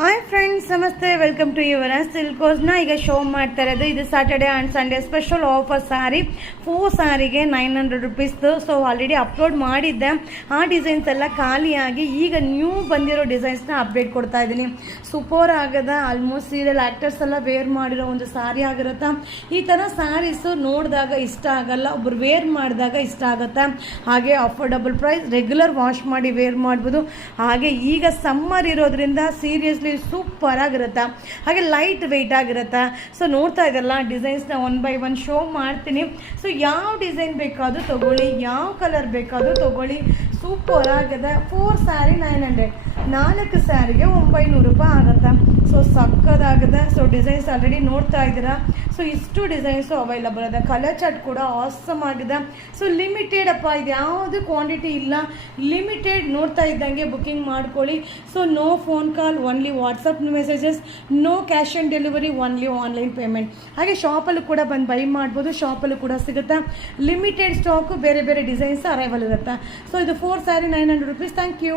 Hi friends, ನಮಸ್ತೆ. Welcome to your ಸಿಲ್ಕೋಸ್ನ ಈಗ ಶೋ ಮಾಡ್ತಾ ಇರೋದು. ಇದು Saturday and Sunday special offer sari. 4 ಸ್ಯಾರಿಗೆ 900 ರುಪೀಸ್ದು. ಸೊ ಆಲ್ರೆಡಿ ಅಪ್ಲೋಡ್ ಮಾಡಿದ್ದೆ. ಆ ಡಿಸೈನ್ಸ್ ಎಲ್ಲ ಖಾಲಿಯಾಗಿ ಈಗ ನ್ಯೂ ಬಂದಿರೋ ಡಿಸೈನ್ಸ್ನ ಅಪ್ಡೇಟ್ ಕೊಡ್ತಾ ಇದ್ದೀನಿ. ಸೂಪರ್ ಆಗದ, ಆಲ್ಮೋಸ್ಟ್ ಸೀರಿಯಲ್ ಆ್ಯಕ್ಟರ್ಸ್ ಎಲ್ಲ ವೇರ್ ಮಾಡಿರೋ ಒಂದು ಸ್ಯಾರಿ ಆಗಿರುತ್ತೆ. ಈ ಥರ ಸ್ಯಾರೀಸು ನೋಡಿದಾಗ ಇಷ್ಟ ಆಗಲ್ಲ, ಒಬ್ರು ವೇರ್ ಮಾಡಿದಾಗ ಇಷ್ಟ ಆಗುತ್ತೆ. ಹಾಗೆ ಅಫೋರ್ಡಬಲ್ ಪ್ರೈಸ್, ರೆಗ್ಯುಲರ್ ವಾಶ್ ಮಾಡಿ ವೇರ್ ಮಾಡ್ಬೋದು. ಹಾಗೆ ಈಗ ಸಮ್ಮರ್ ಇರೋದ್ರಿಂದ ಸೀರಿಯಸ್ಲಿ ಸೂಪರ್ ಆಗಿರುತ್ತೆ. ಹಾಗೆ ಲೈಟ್ ವೆಯ್ಟ್ ಆಗಿರುತ್ತೆ. ಸೊ ನೋಡ್ತಾ ಇದ್ದಲ್ಲ ಡಿಸೈನ್ಸ್ನ 1 by 1 ಶೋ ಮಾಡ್ತೀನಿ. ಸೊ ಯಾವ ಡಿಸೈನ್ ಬೇಕಾದರೂ ತೊಗೊಳ್ಳಿ, ಯಾವ ಕಲರ್ ಬೇಕಾದರೂ ತೊಗೊಳ್ಳಿ. ಸೂಪರ್ ಆಗಿದೆ. 4 ಸ್ಯಾರಿ 900, 4 ಸ್ಯಾರಿಗೆ 900 ರೂಪಾಯಿ ಆಗುತ್ತೆ. ಸೊ ಸಕ್ಕದಾಗಿದೆ. ಸೊ ಡಿಸೈನ್ಸ್ ಆಲ್ರೆಡಿ ನೋಡ್ತಾ ಇದ್ದೀರಾ. ಸೊ ಇಷ್ಟು ಡಿಸೈನ್ಸು ಅವೈಲಬಲ್ ಇದೆ. ಕಲರ್ ಚಾರ್ಟ್ ಕೂಡ ಆಸಮ್ ಆಗಿದೆ. ಸೊ ಲಿಮಿಟೆಡ್ ಅಪ್ಪ, ಇದು ಯಾವುದು ಕ್ವಾಂಟಿಟಿ ಇಲ್ಲ, ಲಿಮಿಟೆಡ್. ನೋಡ್ತಾ ಇದ್ದಂಗೆ ಬುಕ್ಕಿಂಗ್ ಮಾಡ್ಕೊಳ್ಳಿ. So no phone call, only WhatsApp messages, no cash on delivery, only online payment. ಹಾಗೆ ಶಾಪಲ್ಲೂ ಕೂಡ ಬಂದು ಬೈ ಮಾಡ್ಬೋದು, ಶಾಪಲ್ಲೂ ಕೂಡ ಸಿಗುತ್ತೆ. ಲಿಮಿಟೆಡ್ ಸ್ಟಾಕು, ಬೇರೆ ಬೇರೆ ಡಿಸೈನ್ಸ್ ಅರೈವಲ್ ಇರುತ್ತೆ. ಸೊ ಇದು 4 ಸ್ಯಾರಿ 900 ರುಪೀಸ್. Thank you.